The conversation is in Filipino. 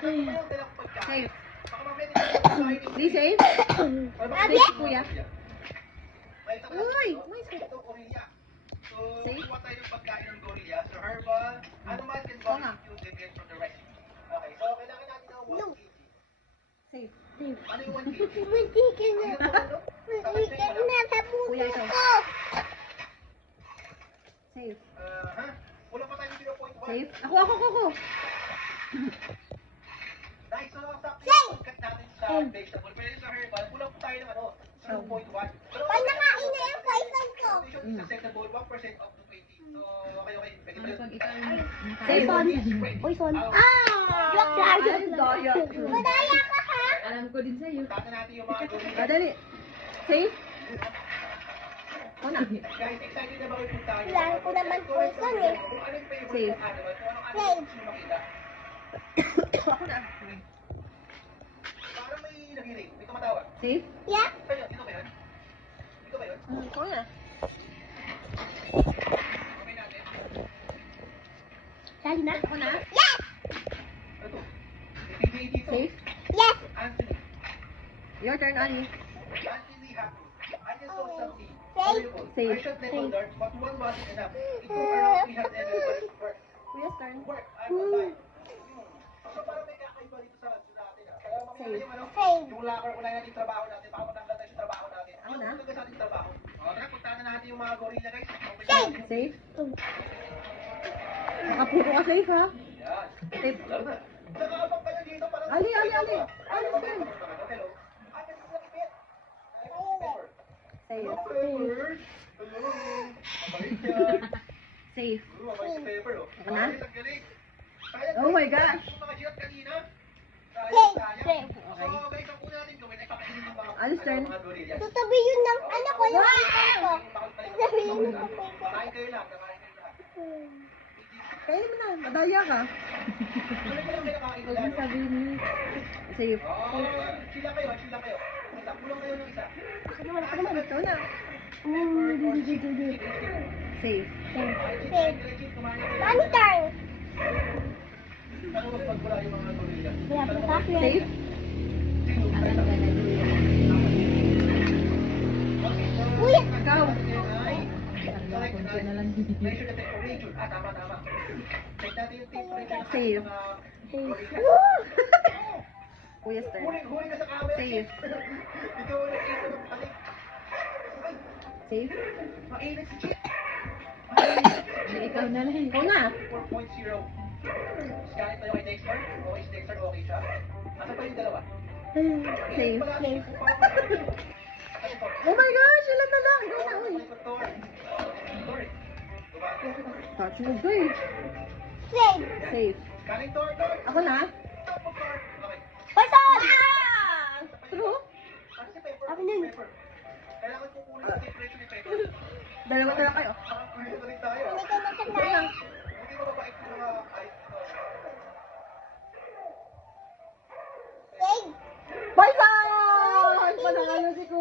Safe. Di safe? Safe, kuya. Uy! May safe. Safe? Oo nga. Safe. Kuya, ito. Safe. Safe? Ako. Pag nakain na yung poison ko. Poison. Daya. Madaya ka ha? Alam ko din sa'yo. Dali. Safe? Una. Kailangan ko naman poison eh. Safe. Safe. Ako na. Safe? Yeah? Ikaw na. Sali na? Ako na. Yes! Safe? Yes! Your turn, Ali. Safe? Safe. Kuya's turn. Safe. Safe. Ako na. Safe! Safe? Nakapuro ka safe, ha? Safe. Ali. Ali's turn. Safe. Safe. Ako na? Oh my gosh. Safe! Safe! Ali's turn. Tutabi yun ng anak ko yung ikan ko. Tutabi yun ng kapay ko. Kaya mo na. Madaya ka. Huwag mo sabihin mo. Safe. Ako naman. Ikaw na. Safe. Safe. Mami turn. Wala pa sa akin. Safe? Alam ka na din. Uy! Ikaw. Lakon ko na lang dito. Safe. Kuya's turn. Safe. Safe? Ikaw na lang. Ikaw na. Safe. Oh my gosh! Ilan na lang? Ikaw na, uy. Touch mo ba eh. Safe. Safe. Ako na? Poison! True? Ako na. Dalawa na lang kayo. Hindi ka nasanay. Safe. Bye-bye! Panalo si Kuya.